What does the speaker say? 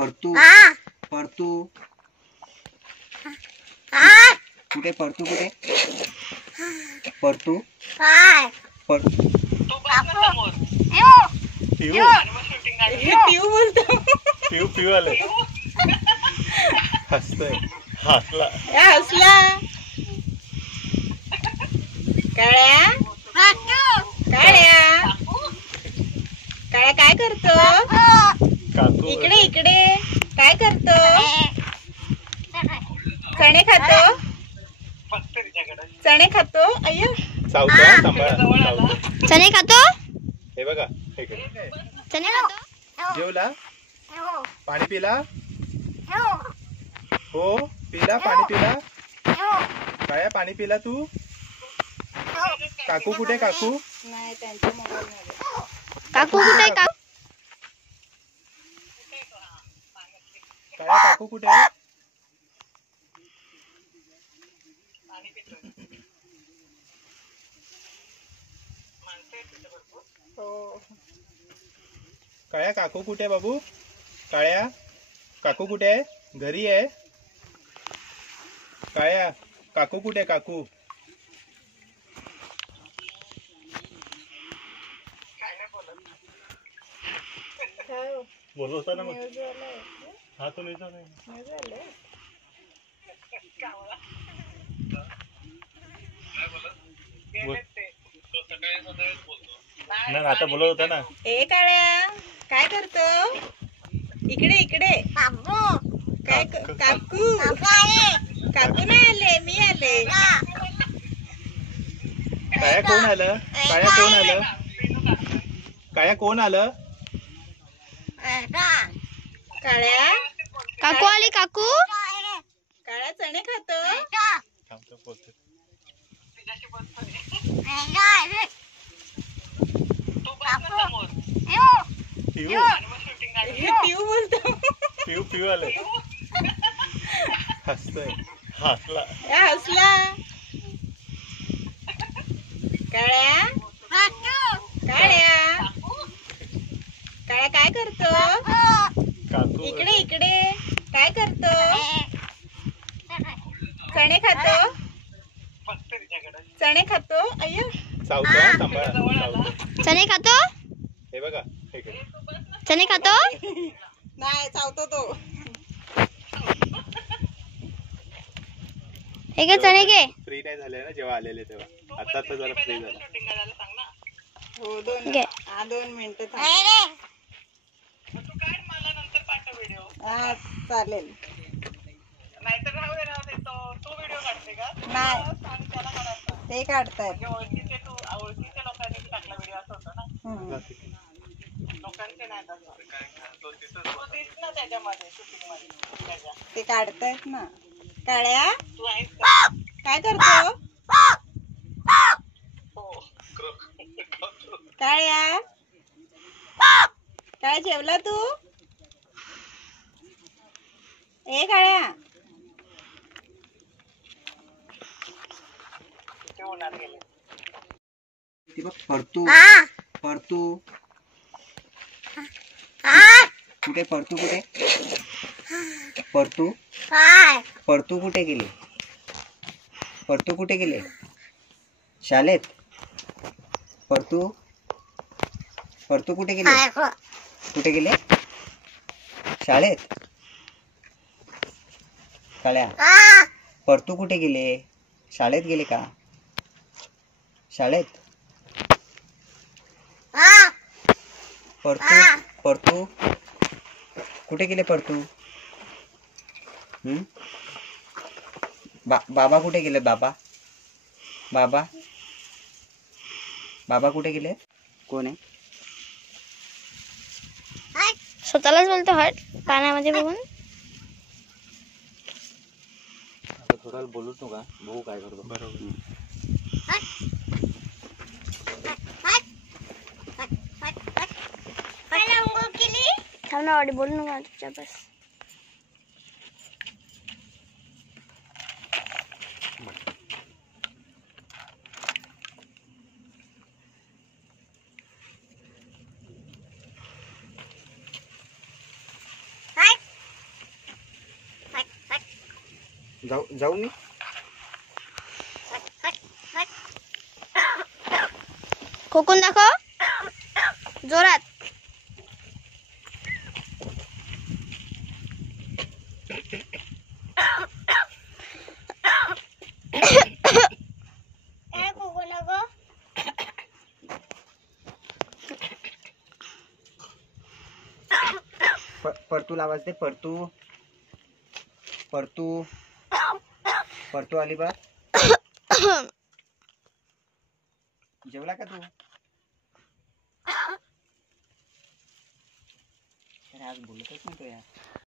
परतू परतू कुठे परतू कुठे परतू पिऊ बोलतो पिऊ पिऊ आलं हसतोय हसला हसला काळ्या काळ्या काळ्या काय करतो काकू इकडे इकडे काय करतो चणे खातो चणे खातो अय्यो चावतो सांभाळा चणे खातो हे बघा चणे खातो जेवला पाणी पिला हो पिला पाणी पिला काय पाणी पिला तू काकू कुठे काकू नाही त्यांच्या मोबाईल मध्ये काकू कुठे काकू काय काकू कुठे आहे काळ्या काकू कुठे बाबू काळ्या काकू कुठे आहे घरी आहे काळ्या काकू कुठे काकू बोलत होता ना मग हा तो नाही आता बोलत होता ना ए काळ्या काय करतो इकडे इकडे काय काकू काकू नाही आले मी आले काळ्या कोण आलं काळ्या कोण आलं काळ्या कोण आलं काळ्या काकू आली काकू काळ्या चणे खातो पिऊ बोलतो पिऊ पिऊ आलं हसतोय हसला हसला काळ्या काळ्या काळ्या काय करतो काकू इकडे इकडे काय करतो चणे खातो चणे खातो अय्यो चावतो सांभाळा चणे खातो हे बघा चणे खातो नाही चावतो तो हे घे चणे घे फ्री नाही झाले ना जेव्हा आलेले तेव्हा आता तर जरा फ्री झाला हो घे 2 मिनिटं हा चालेल नाही ते काढतायत ते काढतायत ना काळ्या काय करतो काळ्या काय जेवला तू ए काळ्या परतू परतू कुठे परतू कुठे परतू परतू कुठे गेले परतू कुठे गेले शाळेत परतू परतू कुठे गेले शाळेत काळ्या परतू कुठे गेले शाळेत गेले का शाळेत परतू परतू कुठे गेले परतू बाबा कुठे गेले बाबा बाबा बाबा कुठे गेले कोण आहे स्वतःलाच बोलतो हट पाण्यामध्ये बघून थोडा बोलूच नका बघू काय करतो बरोबर थांब ना वाडी बोलू नका तुझ्या बस जाऊ मी. खोकून दाखव जोरात. काय खोकू नको. परतूला आवाज दे. परतू परतू परतू आली बा. जेवला का तू? आज बोलतच नाही तो यार.